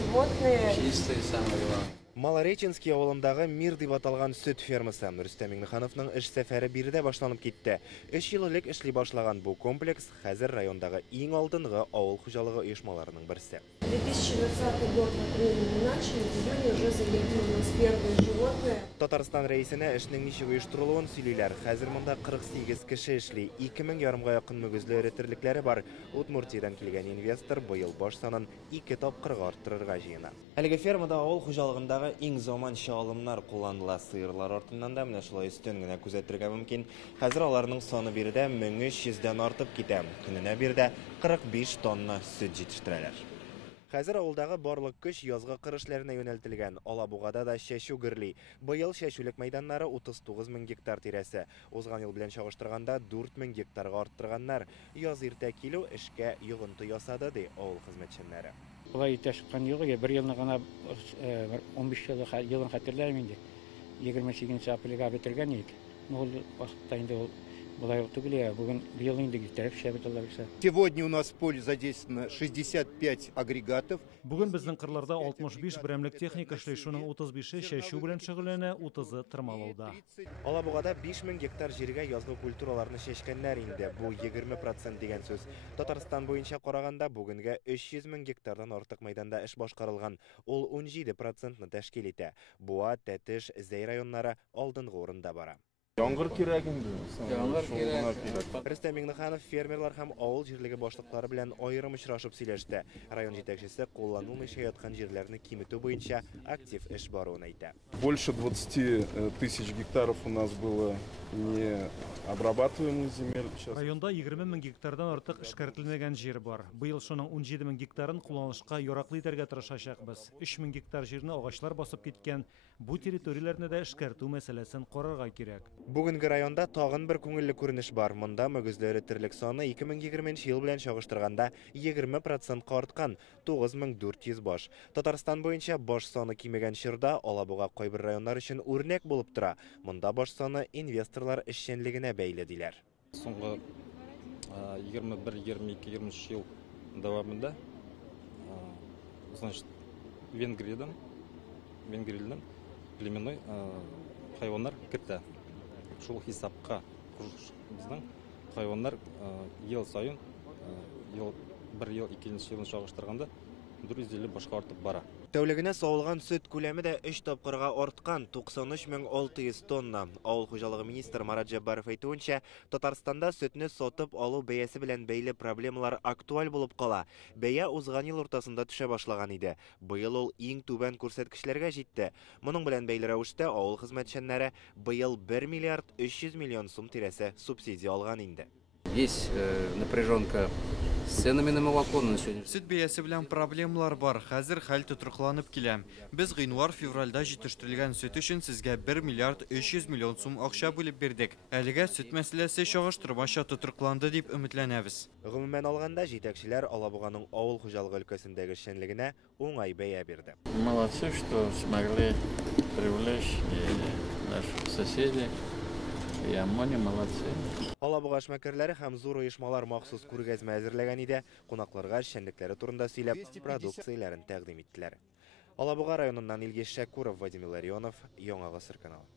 животные. Чистые самое главное. Малореченский авылындагы Мир дип аталган сөт фермасы Рөстәм Миңнехановның эш сәфәре биредә башланып китте. 3 ел элек эшли башлаган бу комплекс хәзер райондагы иң алдынгы авыл хуҗалыгы оешмаларының берсе. 2020 год в апреле мы начали, в июне уже заехали у нас первые животные. Татарстан рәисенә эшнең ничек оештырылуын сөйлиләр. Хәзер монда 48 кеше эшли, 2000 ярымга якын мөгезле өретерлекләре бар. Удмуртиядән килгән инвестор быел баш санын 2 тапкырга арттырырга җыена. Әлеге фермада авыл хуҗалыгындагы иң заманча алымнар кулланыла. Сыерлар артыннан да менә шулай өстен генә күзәтергә мөмкин. Хәзер аларның саны биредә 1300дән артып китә. Көненә биредә 45 тонна сөт җитештерәләр. Хәзер авылдагы барлык көч язгы кыр эшләренә юнәлтелгән. Алабугада да чәчү гөрли. Быел чәчүлек мәйданнары 39 мең гектар тирәсе. Узган ел белән чагыштырганда 4 мең гектарга арттырганнар. Яз иртә килү эшкә йогынты ясады ди авыл хезмәтчәннәре. Булай итәшкән югы, бер елны гына 15 елын хәтерләмим инде. 28 апрельгә бетергән идек. Ул вакытта инде ул булай түгел, бүген быел инде гектар шәбетәләр икән. Сегодня у нас в поле задействовано 65 агрегатов. Бүген безнең кырларда 65 берәмлек техника эшли, шуның 35-е чәчү белән шөгыльләнә, 30-ы тырмалауда. Алабугада 5000 гектар җиргә язгы культураларны чәчкәннәр инде. Бу 20% дигән сүз. Татарстан буенча караганда бүгенгә 300 мең гектардан артык мәйданда эш башкарылган. Ул 17%-ны тәшкил итә. Буа, Тәтеш, Зәй районнары алдынгы урында бара. Яңгыр кирәк инде. Яңгыр кирәк. Рөстәм Миңнеханов фермерлар һәм авыл җирлеге башлыклары белән аерым очрашып сөйләште. Район җитәкчесе кулланылмыйча яткан җирләрне киметү буенча актив эш баруын әйтә. Больше 20 тысяч гектаров у нас было не обрабатываемых земель. Районда 20 мең гектардан артык эшкәртелмәгән җир бар. Быел шуның 17 мең гектарын кулланышка яраклы итәргә тырышачакбыз. 3 мең гектар җирне агачлар басып киткән. Бу территорияләрне дә эшкәртү мәсьәләсен карарга кирәк. Бүгенге районда тагын бер күңелле күренеш бар. Монда мөгезле өретерлек саны 2020 ел белән чагыштырганда 20% арткан, 9400 баш. Татарстан буенча баш саны кимегән чорда Алабуга кайбер районнар өчен үрнәк булып тора. Монда баш саны инвесторлар эшчәнлегенә бәйле диләр. Соңгы 21, 22, 23 ел дәвамында значит Венгриядән племенной хайваннар кертә. Шул хисапка безнең хайваннар ел сайын бер ел 2нче елны чагыштырганда 450 башка артып бара. Тәүлегенә савылган сөт күләме дә 3 тапкырга арткан, 93600 тонна. Авыл хуҗалыгы министры Марат Җаббаров әйтүенчә, Татарстанда сөтне сатып алу бәясе белән бәйле проблемалар актуаль булып кала. Бәя узган ел уртасында төшә башлаган иде. Быел ул иң түбән күрсәткечләргә җитте. Моның белән бәйле рәвештә авыл хезмәтчәннәре быел 1 миллиард 300 миллион сум тирәсе субсидия алган инде. Есть напряженка с ценами на молоко на сегодня. Сөт бәясе белән проблемалар бар. Хәзер хәл тотрыкланып килә. Без гыйнвар-февральдә җитештерелгән сөт өчен сезгә 1 миллиард 300 миллион сум акча бүлеп бирдек. Әлегә сөт мәсьәләсе чагыштырмача тотрыкланды дип өметләнәбез. Гомумән алганда җитәкчеләр Алабуганың авыл хуҗалыгы өлкәсендәге эшчәнлегенә уңай бәя бирде. Молодцы, что смогли привлечь наших соседей. И Аммони молодцы. Алабуга эшмәкәрләре һәм зур оешмалар махсус күргәзмә әзерләгән иде. Кунакларга эшчәнлекләре турында сөйләп, продукцияләрен тәкъдим иттеләр. Алабуга районыннан Илгиз Шәкуров, Вадим Илларионов, Яңа Гасыр каналы.